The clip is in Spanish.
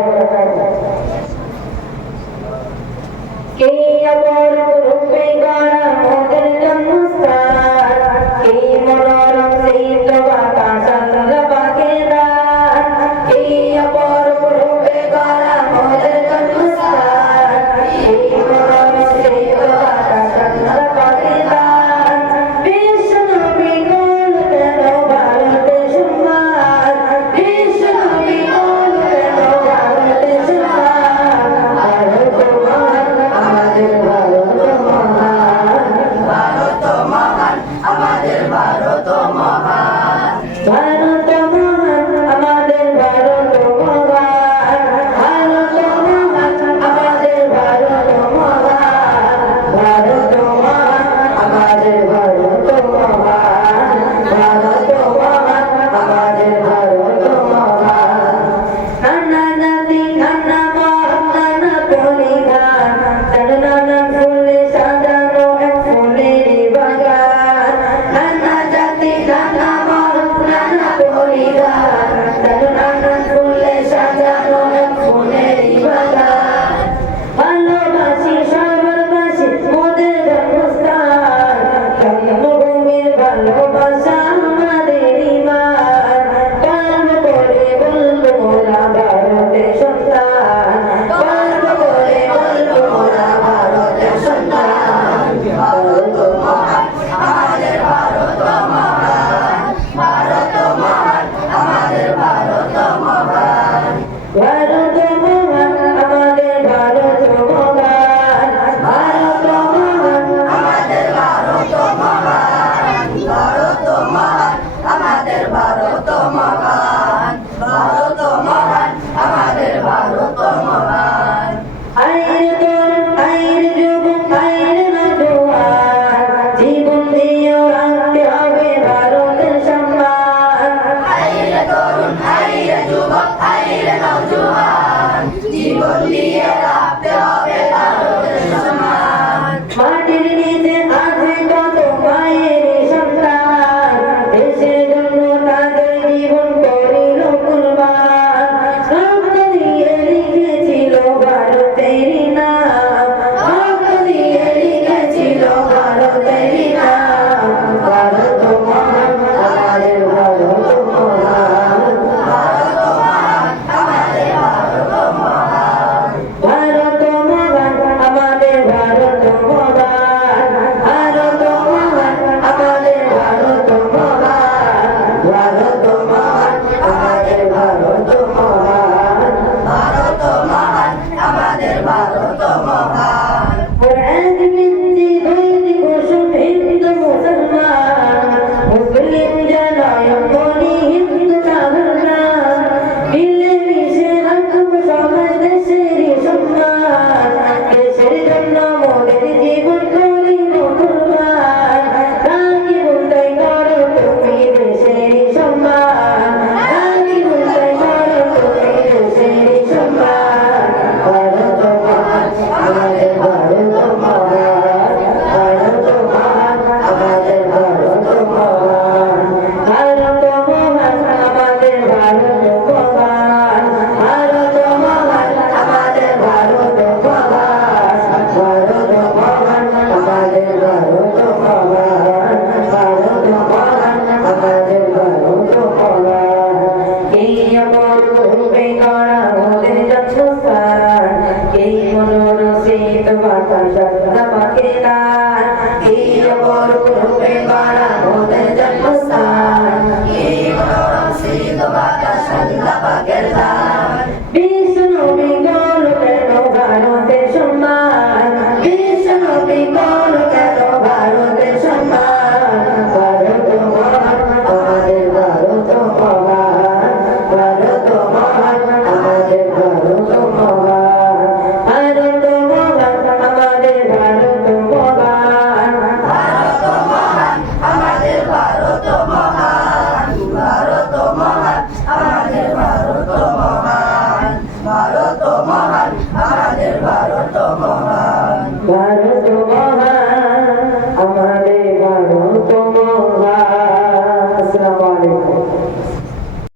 para. Get.